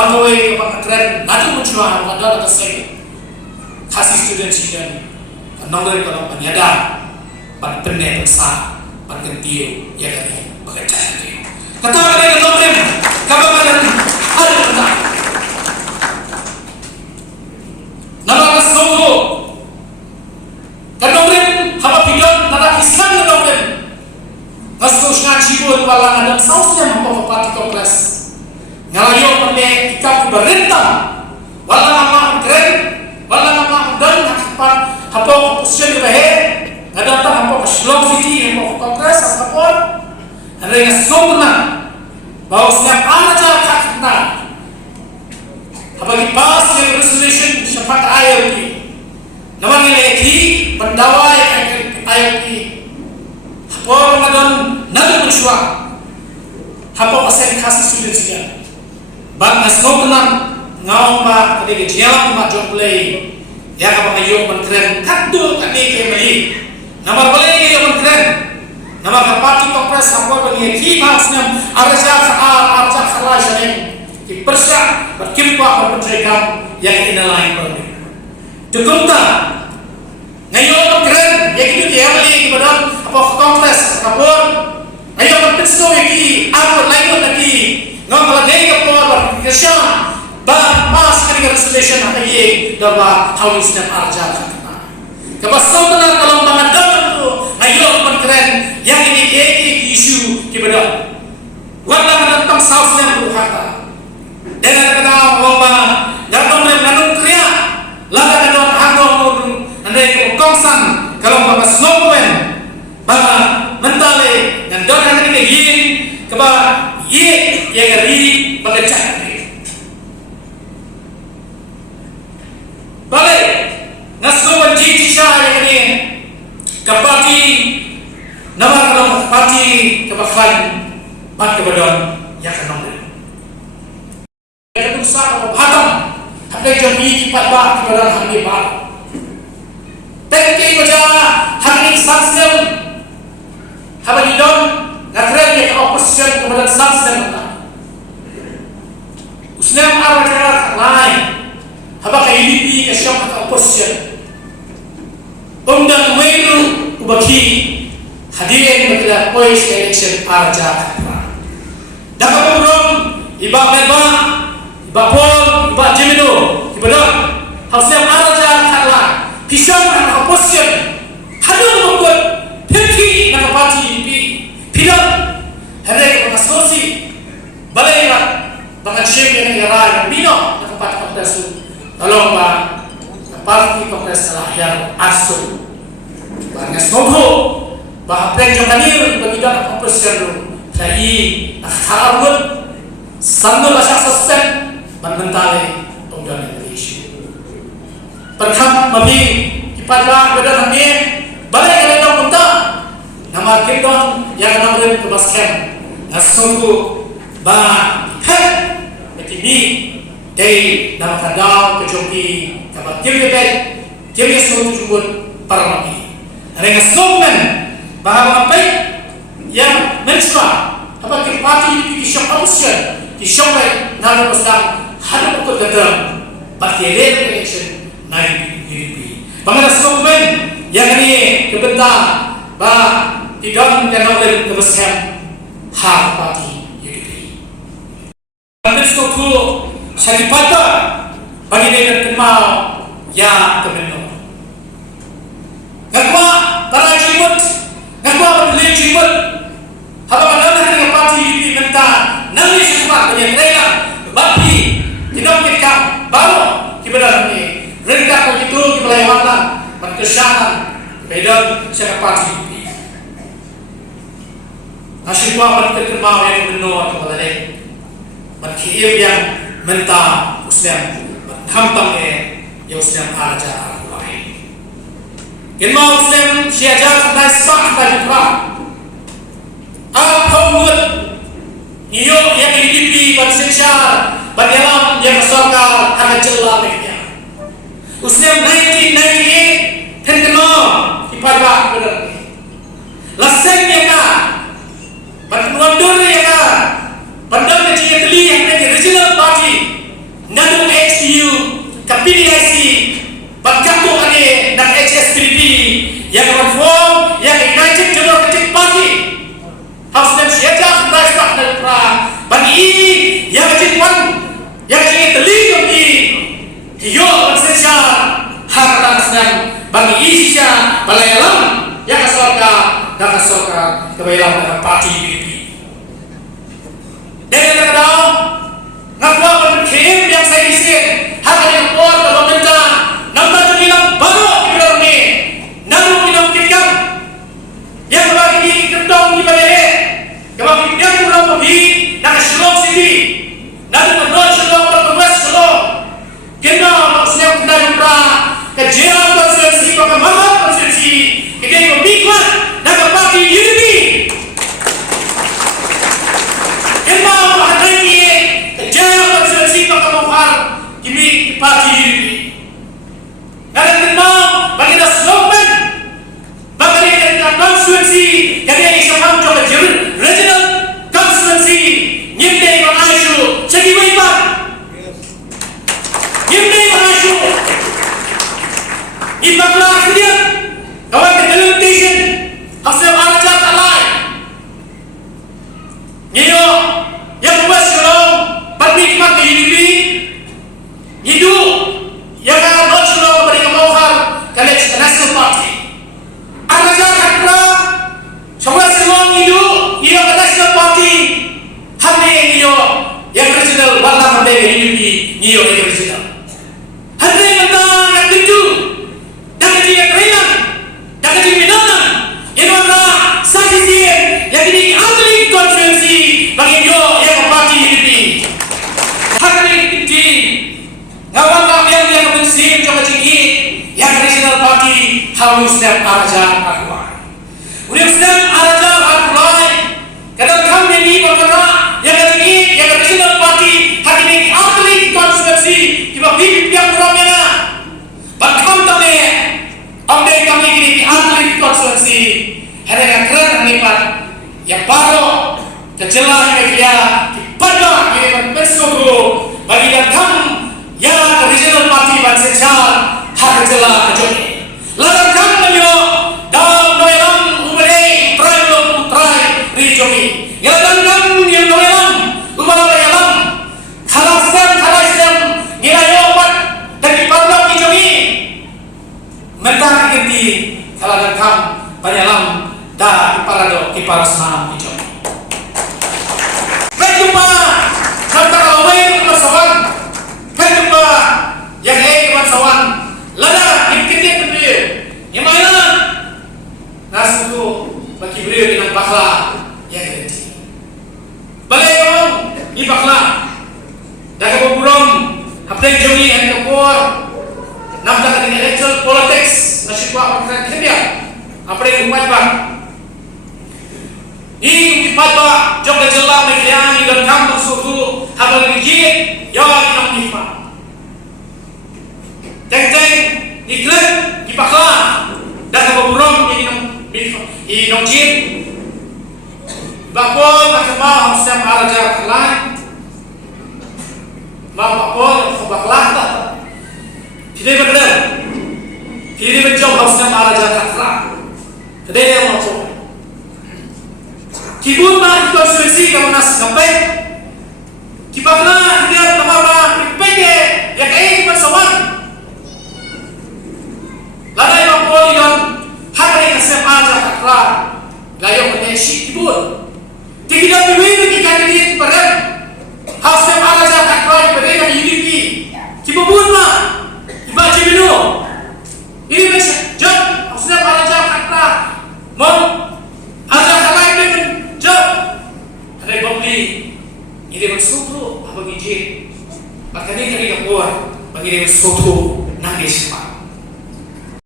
Bangkawai keren nadu menjual pada atas saya kasih student student nongol kalau penyadar pada penek besar pada kentiu ya kan bekerja dia kata mereka nongol kabar ada kata nama sungguh kan nongol apa pidon nara kisah nongol ngasih ngaji buat walang ada sausnya mampu parti kongres ngalayo pande ikap berintah wala nama keren wala nama dan akibat hapo opposition behe ngadata hapo Shillong City hapo kongres apapun ada yang sempurna bahwa setiap aja kakna apalagi pas yang resolution syafaat ILP nama nilai pendawai ILP hapo Ramadan nabi mensyua hapo pasien kasih sudah juga bang asno kenang ngau ma ketika jalan ma joplay ya kapag ayo mentren kadul kami kemali nama boleh ayo mentren nama kapati kongres hapo bagi kimasnya arja khalai sanen ki persya berkimpa bermenterikan yang inalain perlu dukunta ngayo mentren ya gitu dia beli kepada apa kongres kapur ngayo mentreso iki apa lain lagi ngam lagi kapur berkesya pas kali resolution ada ye dapat halis dan arja kena kepastian benar kalau mengadap tu ngayo mentren yang ini isu kepada wala tentang sausnya berkata dengan kata lomba datang dengan kriya laga dengan hanong andai kongsan kalau bapak snowman bapak mentale dan dengan ini yin keba ye yang ri bekerja balik ngasuh jiji saya yang ini kapati nama kalau parti kebakan bat kebedon yang kenong yang berusaha kalau hatam ada jami kipat bat kebedan hari bat teki baca hari saksel habis don ngakren yang opposition kebedan saksel usnam arah lain habaq IDP ke syam ke opposition undang wenu ubaki hadirin betul pois election arja dapat burung ibak meba ibak pol ibak jemido ibadon harusnya arja kala pisang ke opposition hadung membuat pergi ke parti IDP pilih hari ke asosiasi balai bangan syekh yang ngerai bino ke parti kongres tolong Pak parti kongres terakhir asu banyak sobo bahwa penjokanir bagi dalam komposisi lagi harus sanggul asal sesen mentale undang Indonesia perkam mami kipada beda kami balik ke dalam kota nama kendon yang namanya kebaskan nasuku bah heh betibi dari dalam kadal kejoki kabar kiri semua jubut para nabi. Ada yang somen bahawa apa yang mencuba apa parti di syok opposition di syok nalar sedang ada pokok dalam parti election naik UDP. Bagaimana somen yang ini kebentar bah tidak yang oleh kebesar hak parti UDP. Nanti suku saya patah bagi dia kenal ya kebenar. Ngakwa para jibut, ngakwa beli jibut. Apa mana dengan parti ini mentah nanti semua punya mereka bapi tidak kita baru kebenaran ini. Mereka begitu kemelewatan, berkesanan beda siapa parti ini. Nasib apa terkenal yang benar atau tidak? Berkirim yang mentah usnam hampang yang usnam arja lain. Kenal usnam siaja sampai sampai berapa? Apa buat iyo yang IDP bersejar berdalam yang besarkan akan jelas mereka. Usnam 1998 kenal ibadah benar. Lasengnya kan, berkeluar dulu ya kan. Pandang kecil teli yang ada regional party di Shillong City, nanti North Shillong atau West Shillong, kita maksudnya kita juga ke Jaya konstitusi, ke Mahal konstitusi, kita ke Bikwan, dan ke Parti UDP. Kita menghadiri ke Jaya konstitusi, ke Mahal, kini Parti UDP. Dan kita bagi kita slogan, bagi kita konstitusi, jadi isyarat juga regional konstitusi, nyimde Malaysia, jadi wibat. Nyimde Malaysia, ibaklah dia, kawan kedeluntation, hasil arca talai. Nyo, yang buat Shillong, pergi ke UDP, itu yang akan buat Shillong beri kemauan ke National Party. Arca Kakra, semua Shillong itu, ia ke National Party, hari ini yang original, warna pada UDP, ia yang original. Hari yang yang itu, dan dia keren, dan dia minat, yang mana saksi yang ini ahli konferensi bagi dia yang parti UDP. Hari ini, ngawan kalian yang bersiap coba tinggi, yang original parti harus dan arca akuai. Udah arca akuai, kadang kami ini berkata yang tinggi, yang original parti hari ini ahli konferensi, kita bibit yang kurangnya. Bahkan kami ini ahli konstitusi hari yang keren nipat yang baru kejelas media pada yang bersuruh bagi datang yang original parti Bansensal hari jelas kejadian lalu kami dalam noelam umare prime putrai rijomi yang dalam yang noelam umare yalam khalasam ngilayopat dan diparlok rijomi mentang ganti kalau kam panyalam da iparado iparasna ijo. Berjumpa antara awal masawan, berjumpa yang masawan, lada dikit beliau, yang mana nasuku bagi beliau dengan bakla yang ganti. Beliau di bakla, dah keburung, apa yang jogi yang kepor. Nampak dengan electoral politics nasib apa kena dia apa yang buat bang ini buat bang jok kejelah mekian di dalam kampung suku habal rigid ya kita menimpa teng iklan dipakla dan keburung ini nongcin bakpol macam siap araja lain bakpol baklah tak tidak benar, tidak menjauh harusnya araja kakra. Tidak yang maksud. Kibun mah konstitusi kamu nas sampai. Kibaklah dia kamar pege yang kibat sawan. Ladai mampoli dan hari kasih araja kakra. Layak menyesi kibun. Tidak diwiri jika dia pada harusnya araja kakra pada UDP. Kibun mah. Ibaji bino, ini macam jam, maksudnya para jam kata, mau ada kata ini pun jam, ada yang beli, ini bersuatu apa gigi, makanya kami keluar, bagi dia bersuatu nangis pak.